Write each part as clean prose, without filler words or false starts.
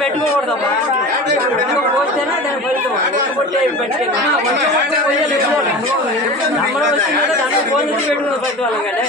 పెట్టుకోకూడదమ్మా పోస్తేనే దాని ఫలితం నమ్మడం వచ్చిందంటే దాంట్లో ఫోన్ పెట్టుకున్న ప్రతి వాళ్ళకంటే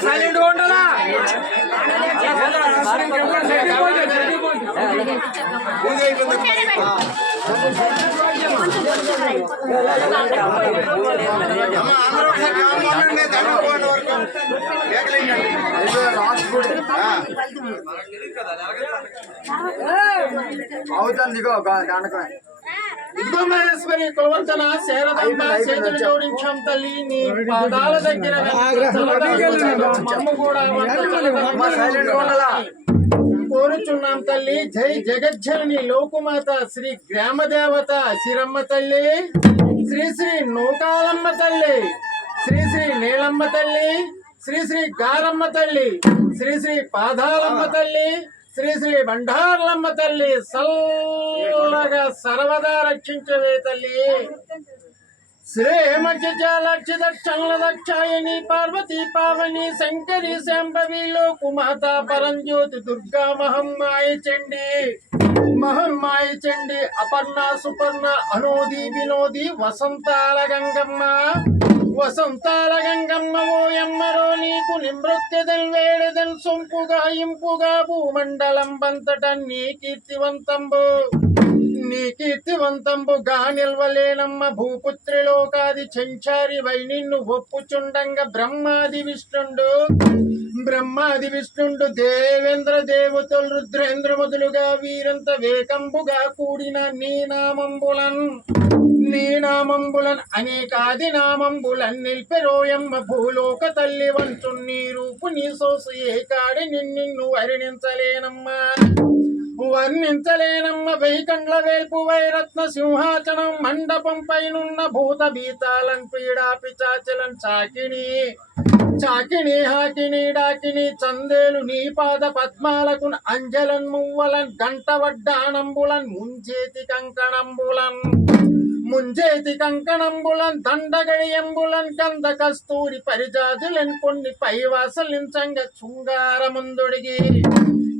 సైలెంట్ ఉండాలా అవుతుంది మహేశ్వరి కులవంతన శరదమ్మ చేతులు జోడించాం తల్లి నీ పాదాల దగ్గర మమ్మ కూడా కోరుచున్నాం తల్లి. జై జగజ్జనని లోకుమాత శ్రీ గ్రామదేవత శిరమ్మ తల్లి, శ్రీ శ్రీ నూకాలమ్మ తల్లి, శ్రీ శ్రీ నీలమ్మ తల్లి, శ్రీ శ్రీ గారమ్మ తల్లి, శ్రీ శ్రీ పాదాలమ్మ తల్లి, శ్రీ శ్రీ బండార్లమ్మ తల్లి సల్లగా సర్వదా రక్షించవే తల్లి. శ్రీమక్షి దక్షిణ దక్షాయని పార్వతీ పావని శంకరి శాంభవి లోకుమాత పరంజ్యోతి దుర్గా మహమ్మాయి చండి అపర్ణ సుపర్ణ అనోది వినోది వసంతాల గంగమ్మ ఓయమ్మరో నీకు నిమృత్యదన్ వేడదన్ సొంపుగా ఇంపుగా భూమండలం బంతట నీ కీర్తివంతంబుగా నిల్వలేనమ్మ భూపుత్రి లోకాది చెంచారి వై నిన్ను ఒప్పుచుండంగ బ్రహ్మాది విష్ణుండు దేవేంద్ర దేవతలు రుద్రేంద్ర మొదలుగా వీరంత వేకంబుగా కూడిన నీ నామంబులన్ అనేకాది నామంబులన్ నిల్పెరోయమ్మ భూలోక తల్లి వంచు నీ రూపు నీ సోసు ఏ కాడి నిన్ను వర్ణించలేనమ్మ వైకండ్ల వేల్పు వైరత్న సింహాచనం మండపం పైనున్న భూత భీతాలన్ పీడా పిచాచలన్ చాకిని హాకిని డాకిని చందేలు నీ పాద పద్మాలకు అంజలన్ మువ్వలన్ గంట వడ్డానంబులన్ ముంజేతి కంకణంబులన్ దండగడియంబులన్ గంధ కస్తూరి పరిజాతులన్ కొన్ని పైవాసలించంగ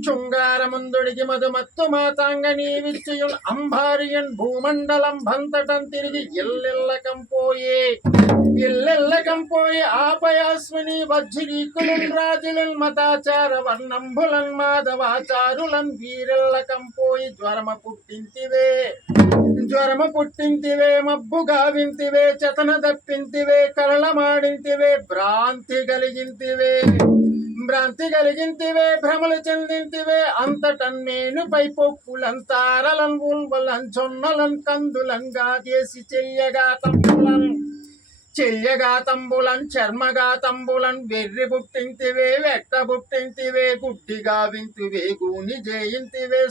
శృంగారముందొడిగి మధుమత్తు మాతాంగ నీవిచ్చుయుల్ అంబారియన్ భూమండలం భంతటం తిరిగి ఇల్లెల్లకంపోయే ఆపయాస్మిని వజ్రీకులన్ రాజులన్ మతాచార వర్ణంబులన్ మాధవాచారులన్ వీరెల్లకంపోయి జ్వరమ పుట్టింతివే మబ్బు గావింతివే చతన దప్పింతివే కలలమాడింతివే భ్రాంతి కలిగింతివే భ్రమలు చెందింతివే అంతటన్ నేను పై పొక్కులన్ తారలన్ ఉల్వలన్ చొన్నలన్ కందులన్ గాదేసి చెల్యగాతంబులన్ చర్మగాతంబులన్ వెర్రి బుట్టింతివే వెట్ట బుట్టింతివే గుడ్డిగా వింతివే గూని జయింతివే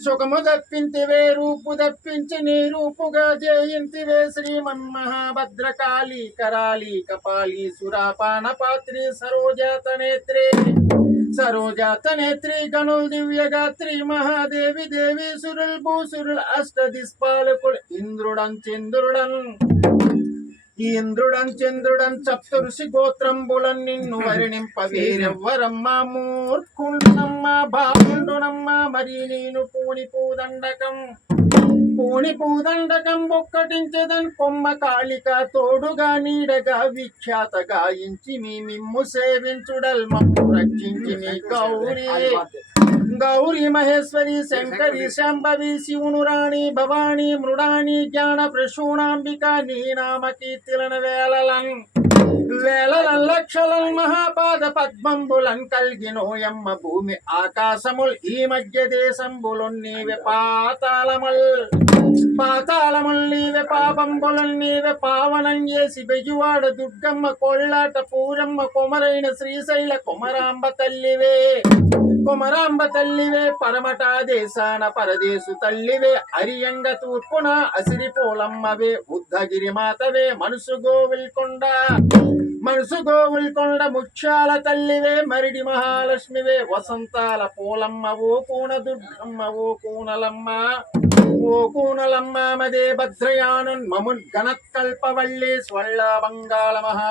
సుఖము దప్పింతివే రూపు దప్పించి నీ రూపుగా జయింతివే శ్రీమన్మహాభద్రకాళీ కరాళీ కపాలీ సురాపాన పాత్రి సరోజాత నేత్రి గణుల్ దివ్యగాత్రి మహాదేవి దేవి సురుల్ భూసురుల్ అష్టదిస్పాలకుల్ ఇంద్రుడన్ చంద్రుడన్ సప్తఋషి గోత్రంబులన్ నిన్ను వరిణింప వీరెవ్వరమ్మ మూర్ఖుండునమ్మ బాగుండునమ్మ మరి నేను పూదండకం ఒక్కటించదన్ కొమ్మ కాళిక తోడుగా నీడగా విఖ్యాత గాయించి మిమ్ము సేవించుడల్ మమ్ము రక్షించి నీ గౌరీ మహేశ్వరి శంకరి శాంభవి శివును రాణి భవాని మృడాని జ్ఞాన ప్రసూనాంబిక నీ నామ కీర్తిలన వేలలన్ లక్షలన్ మహాపాద పద్మంబులన్ కల్గినోయమ్మ భూమి ఆకాశముల్ ఈ మధ్య దేశంబులున్ నీవే పాతాళముల్ నీవే పాపంబులన్ నీవే పావనం చేసి బెజువాడ దుర్గమ్మ కొల్లాట పూరమ్మ కొమరైన శ్రీశైల కొమరాంబ తల్లివే పరమటా దేశాన పరదేశు తల్లివే అరియంగ తూర్పున అసిరి పోలమ్మవే బుద్ధగిరి మాతవే మనసు గోవుల్కొండ ముఖ్యాల తల్లివే మరిడి మహాలక్ష్మివే వసంతాల పోలమ్మ ఓ కూన దుర్గమ్మ ఓ కూనలమ్మ మదే భద్రయానున్ మమున్ గణత్కల్పవల్లి స్వళ్ళ బంగాళ మహా